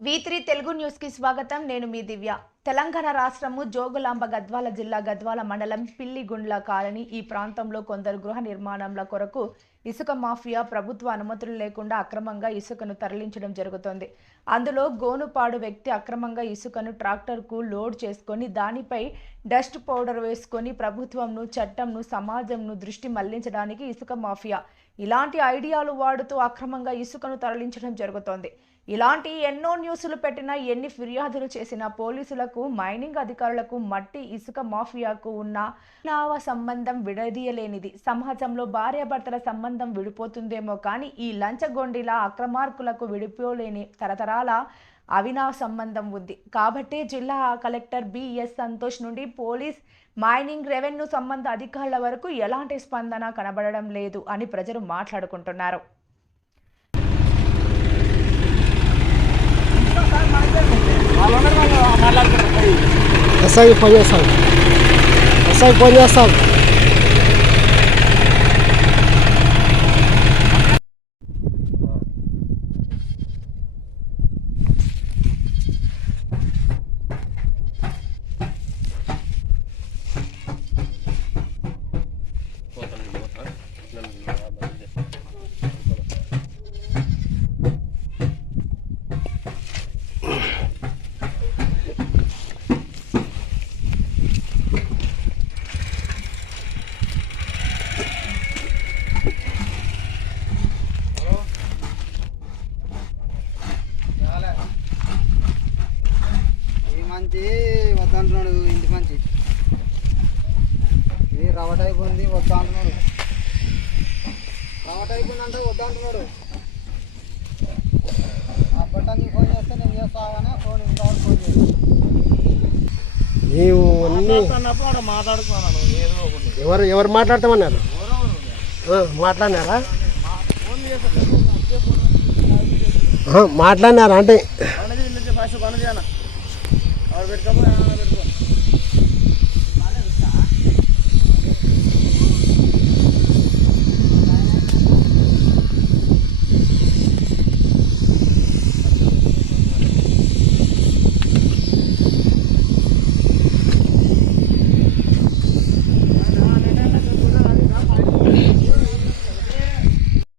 Be three Telugu న్యూస్కి స్వాగతం. నేను మీ దివ్య. తెలంగాణ రాష్ట్రము జోగులాంబ గద్వాల జిల్లా గద్వాల మండలం పిల్లిగుండ్ల కాలనీ ఈ ప్రాంతంలో కొందరు గృహ నిర్మాణంల కొరకు ఇసుక మాఫియా ప్రభుత్వ అనుమతులు లేకుండా అక్రమంగా ఇసుకను తరలించడం జరుగుతోంది. అందులో గోనుపాడు వ్యక్తి అక్రమంగా ఇసుకను ట్రాక్టర్కు లోడ్ చేసుకొని దానిపై డస్ట్ పౌడర్ వేసుకొని ప్రభుత్వంను చట్టంను సమాజంను దృష్టి మళ్ళించడానికి ఇసుక మాఫియా ఇలాంటి ఐడియాలు వాడుతూ అక్రమంగా ఇసుకను తరలించడం జరుగుతోంది. ఇలాంటి ఎన్నో న్యూస్లు పెట్టినా ఎన్ని ఫిర్యాదులు చేసినా పోలీసులకు మైనింగ్ అధికారులకు మట్టి ఇసుక మాఫియాకు ఉన్న నావ సంబంధం విడదీయలేనిది. సమాజంలో భార్యాభర్తల సంబంధం విడిపోతుందేమో కానీ ఈ లంచగొండిలా అక్రమార్కులకు విడిపోలేని తరతరాల అవినా సంబంధం ఉంది. కాబట్టి జిల్లా కలెక్టర్ బిఎస్ సంతోష్ నుండి పోలీస్ మైనింగ్ రెవెన్యూ సంబంధ అధికారుల వరకు ఎలాంటి స్పందన కనబడడం లేదు అని ప్రజలు మాట్లాడుకుంటున్నారు. ఎస్ఐకి ఫోన్ చేస్తాను ఎస్ఐకి ఫోన్ చేస్తాను మంచి వద్దంటున్నాడు ఇంటి మంచి. ఇది రవ్వ అయిపోయింది వద్దా అంటున్నాడు రవ్వ అయిపోయింది అంటే వద్దా అంటున్నాడు అప్పటి ఫోన్ చేస్తే నేను చేస్తావనే ఫోన్ ఇంతవరకు ఫోన్ చేసి నీవు అన్ని మాట్లాడుకున్నాను ఏదో ఒకటి ఎవరు ఎవరు మాట్లాడతామన్నారు? మాట్లాడినారా? మాట్లాడినారా అంటే? పని చేయి ఫస్ట్ పని చేయనా ఆవిడ పెట్టుకోపో పెట్టుకో